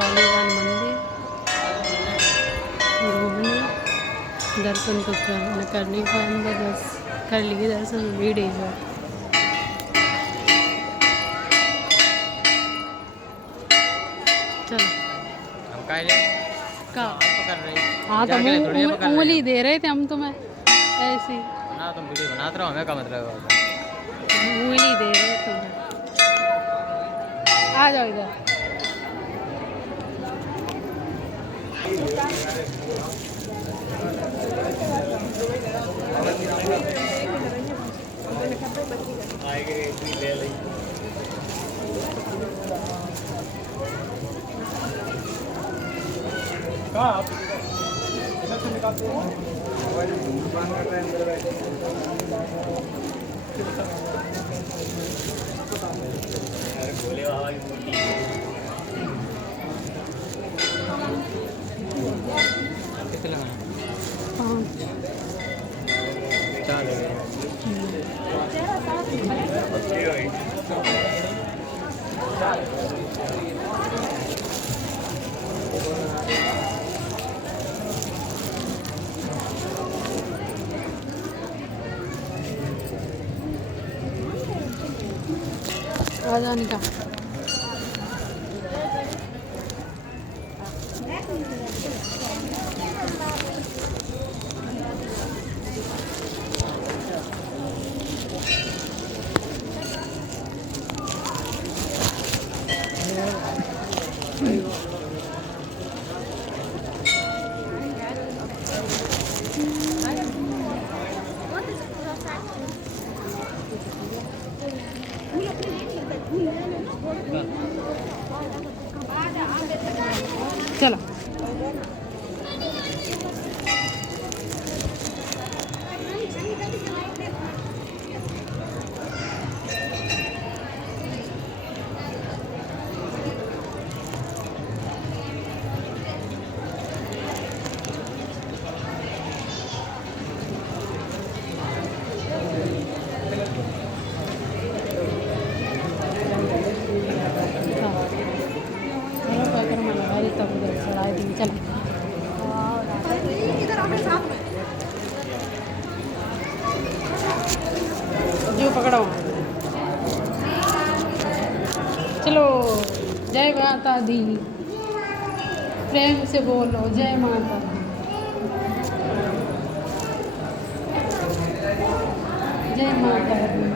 कालीवान मंदिर घूमने दर्शन तो करने को अंदर बस कर लिए दर्शन भीड़ ही है। चलो हम का पकड़ रहे। हाँ तो उंगली दे रहे थे हम तुम्हें ऐसी ना तुम वीडियो बनाते रहो, हमें का मतलब है। उंगली दे रहे तुम्हें। आ जाओ इधर। भोले बाबा की मूर्ति कितने लगाए? 4 लगे। राजा निका चलो जो पकड़ो। चलो जय माता दी, प्रेम से बोलो जय माता दी, जय माता दी।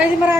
ऐसे मरा